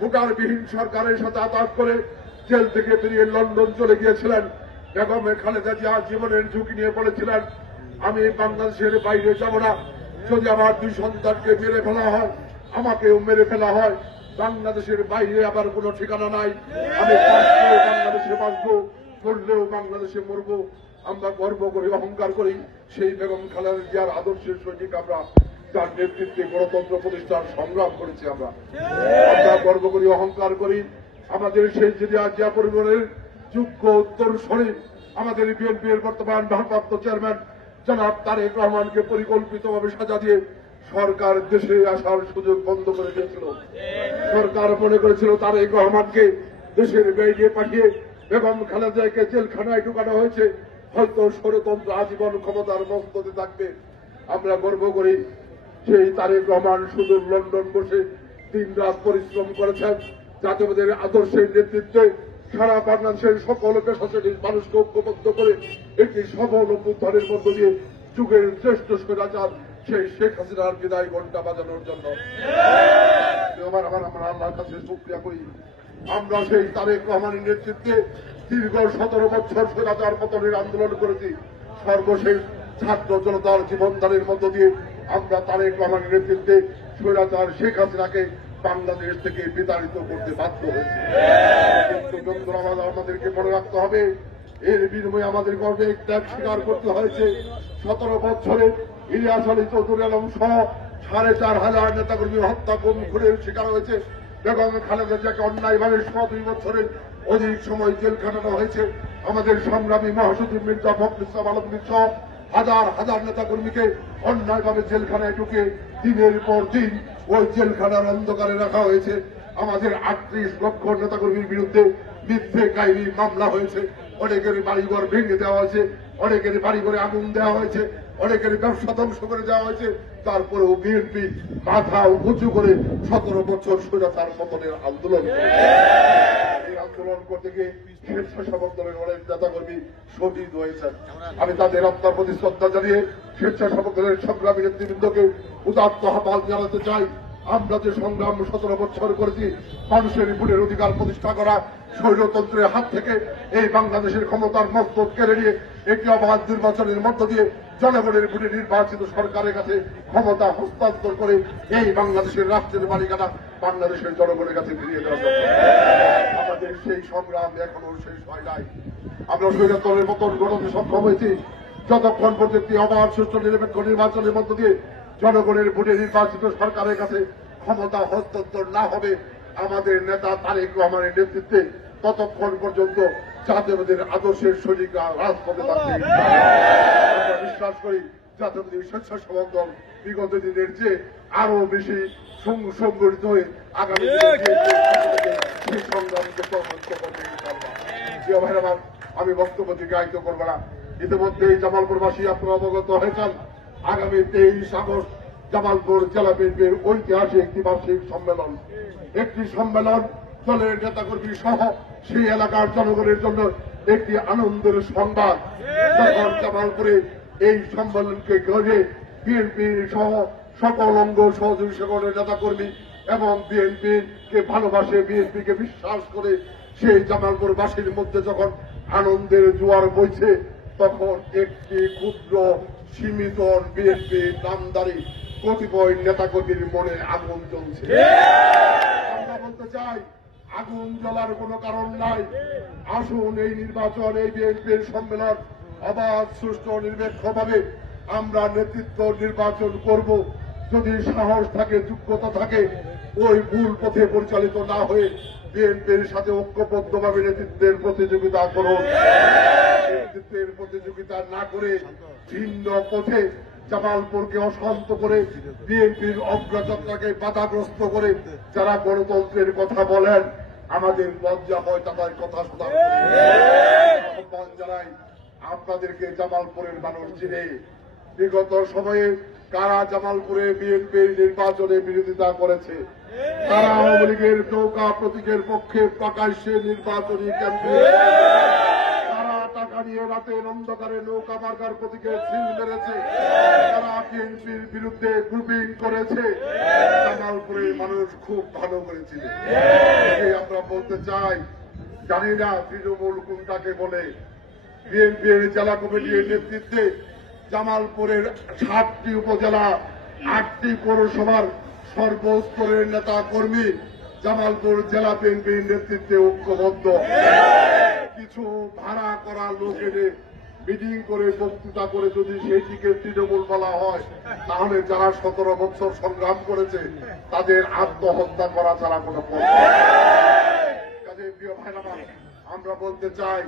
ভোটারবিহীন সরকারের সাথে আতাত করে জেল থেকে বেরিয়ে লন্ডন চলে গিয়েছিলেন। বেগম খালেদা জিয়া জীবনের ঝুঁকি নিয়ে বলেছিলেন, আমি বাংলাদেশের বাইরে যাব না। যদি আমার দুই সন্তানকে মেরে ফেলা হয়, আমাকেও মেরে ফেলা হয়। বাংলাদেশের বাইরে আবার কোনো ঠিকানা নাই। আমি বাংলাদেশে বাঁচবো, মরলেও বাংলাদেশে মরবো। আমরা গর্ব করি অহংকার করি। সেই বেগম খালেদা জিয়ার আদর্শের সৈনিক আমরা। তার নেতৃত্বে গণতন্ত্র প্রতিষ্ঠার সংগ্রাম করেছি আমরা। আমরা গর্ব করি অহংকার করি। আমাদের সেই যদি জিয়া পরিবারের যোগ্য উত্তর শরীর আমাদের বিএনপির বর্তমান ভারপ্রাপ্ত চেয়ারম্যান জনাব তারেক রহমানকে পরিকল্পিতভাবে সাজা দিয়ে সরকার দেশে আসার সুযোগ বন্ধ করে দিয়েছিল। সরকার মনে করেছিল তারেক রহমানকে দেশের বাইরে পাঠিয়ে বেগম খালেদাকে জেলখানায় ঢুকানো হয়েছে। হয়তো ষড়যন্ত্র আজীবন ক্ষমতার মস্ততে থাকবে। আমরা গর্ব করি সেই তারেক রহমান সুদূর লন্ডন বসে দিন রাত পরিশ্রম করেছেন। জাতীয়বাদের আদর্শের নেতৃত্বে সারা বাংলাদেশের সকল পেশাশ্রেণীর মানুষকে ঐক্যবদ্ধ করে একটি সফল অভ্যুত্থানের মধ্য দিয়ে যুগের শ্রেষ্ঠ স্বৈরাচার সেই শেখ হাসিনার বিদায় ঘণ্টা বাজানোর জন্য। আমার আমরা সেই তারেক রহমানের নেতৃত্বে দীর্ঘ সতেরো বছর স্বৈরাচার পতনের আন্দোলন করেছি। সর্বশেষ ছাত্র জনতার জীবনদানের মধ্য দিয়ে আমরা তারেক রহমানের নেতৃত্বে স্বৈরাচার শেখ হাসিনাকে বাংলাদেশ থেকে বিতাড়িত করতে বাধ্য হয়েছে। কিন্তু আমাদের- আমাদেরকে মনে রাখতে হবে, এর বিনিময়ে আমাদেরকে অনেক ত্যাগ স্বীকার করতে হয়েছে। সতেরো বছরে ইলিয়াস আলী চৌধুরী আলম সহ সাড়ে চার হাজার নেতাকর্মী হত্যা গুম খুনের শিকার হয়েছে। বেগম খালেদা জিয়াকে অন্যায়ভাবে ছ দুই বছরের অধিক সময় জেল খাটানো হয়েছে। আমাদের সংগ্রামী মহাসচিব মির্জা ফখরুল ইসলাম আলমগীর সহ হাজার হাজার নেতাকর্মীকে অন্যায়ভাবে জেলখানায় ঢুকে দিনের পর দিন ওই জেলখানার অন্ধকারে রাখা হয়েছে। আমাদের আটত্রিশ লক্ষ নেতাকর্মীর বিরুদ্ধে মিথ্যে কাহিনী মামলা হয়েছে। অনেকের বাড়িঘর ভেঙে দেওয়া হয়েছে, অনেকের বাড়িঘরে আগুন দেওয়া হয়েছে, অনেকের ব্যবসা ধ্বংস করে দেওয়া হয়েছে। তারপরেও বিএনপি মাথা উঁচু করে সতেরো বছর সোজা তার পতনের আন্দোলন আন্দোলন করতে গিয়ে স্বেচ্ছাসেবক দলের অনেক নেতাকর্মী শহীদ হয়েছেন। আমি তাদের আত্মার প্রতি শ্রদ্ধা জানিয়ে স্বেচ্ছাসেবক দলের সংগ্রামী নেতৃবৃন্দকে উদাত্ত আহ্বান জানাতে চাই। আমরা যে সংগ্রাম সতেরো বছর করেছি, মানুষের ভোটের অধিকার প্রতিষ্ঠা করা স্বৈরতন্ত্রের হাত থেকে এই বাংলাদেশের ক্ষমতার মস্তক কেড়ে নিয়ে একটি অবাধ নির্বাচনের মধ্য দিয়ে জনগণের ভোটে নির্বাচিত সরকারের কাছে ক্ষমতা হস্তান্তর করে এই বাংলাদেশের রাষ্ট্রের মালিকানা বাংলাদেশের জনগণের কাছে ফিরিয়ে দেওয়া। আমাদের সেই সংগ্রাম এখনও শেষ হয় নাই আমরা স্বৈরাতন্ত্রের মতন গঠনে সক্ষম হয়েছি যতক্ষণ পর্যন্ত অবাধ সুষ্ঠু নিরপেক্ষ নির্বাচনের মধ্য দিয়ে জনগণের ভোটে নির্বাচিত সরকারের কাছে ক্ষমতা হস্তান্তর না হবে আমাদের নেতা তারেক রহমানের নেতৃত্বে ততক্ষণ পর্যন্ত জাতীয়বাদের আদর্শের সৈনিকরা রাজপথে থাকবে আমরা বিশ্বাস করি জাতীয়বাদী স্বেচ্ছাসেবক দল বিগত দিনের যে আরও বেশি সংগঠিত হয়ে আগামী সেই সংগ্রামকে প্রিয় ভাইরা আমি বক্তব্য দীর্ঘায়িত করব না। ইতিমধ্যেই জামালপুরবাসী আপনারা অবগত হয়েছেন। আগামী তেইশ আগস্ট জামালপুর জেলা বিএনপির ঐতিহাসিক দ্বিবার্ষিক সম্মেলন। একটি সম্মেলন দলের নেতাকর্মী সহ সেই এলাকার জনগণের জন্য একটি আনন্দের সংবাদ। যখন জামালপুরে এই সম্মেলনকে ঘিরে বিএনপি সহ সকল অঙ্গ সহযোগী সকলের নেতাকর্মী এবং বিএনপি কে ভালোবাসে বিএনপি কে বিশ্বাস করে সেই জামালপুরবাসীর মধ্যে যখন আনন্দের জোয়ার বইছে, তখন একটি ক্ষুদ্র সীমিত বিএনপি নামদারি কতিপয় নেতাকর্মীর মনে আগুন চলছে আমরা বলতে চাই আগুন জ্বলার কোনো কারণ নাই। আসুন এই নির্বাচন এই বিএনপির সম্মেলন অবাধ সুষ্ঠু নিরপেক্ষভাবে আমরা নেতৃত্ব নির্বাচন করব। যদি সাহস থাকে, যোগ্যতা থাকে, ওই ভুল পথে পরিচালিত না হয়ে বিএনপির সাথে ঐক্যবদ্ধভাবে নেতৃত্বের প্রতিযোগিতা করুন। নেতৃত্বের প্রতিযোগিতা না করে ভিন্ন পথে জামালপুরকে অশান্ত করে বিএনপির অগ্রযাত্রাকে বাধাগ্রস্ত করে যারা গণতন্ত্রের কথা বলেন, আমাদের লজ্জা হয় তাদের কথা শোনা আহ্বান জানাই আপনাদেরকে জামালপুরের মানুষ চিনে। বিগত সময়ে কারা জামালপুরে বিএনপির নির্বাচনে বিরোধিতা করেছে? তারা আওয়ামী লীগের নৌকা প্রতীকের পক্ষে প্রকাশ্যে নির্বাচনী ক্যাম্পে। মানুষ খুব ভালো আমরা বলতে চাই তৃণমূল কোনটাকে বলে। বিএনপির জেলা কমিটির নেতৃত্বে জামালপুরের সাতটি উপজেলা, আটটি পৌরসভার সর্বস্তরের নেতা কর্মী জামালপুর জেলা বিএনপির নেতৃত্বে ঐক্যবদ্ধ কিছু ভাড়া করা লোক এনে মিটিং করে বক্তৃতা করে যদি সেইটিকে তৃণমূল বলা হয়, তাহলে যারা সতেরো বছর সংগ্রাম করেছে, তাদের আত্মহত্যা করা ছাড়া কোনো। কাজে প্রিয় ভাইরা, আমরা বলতে চাই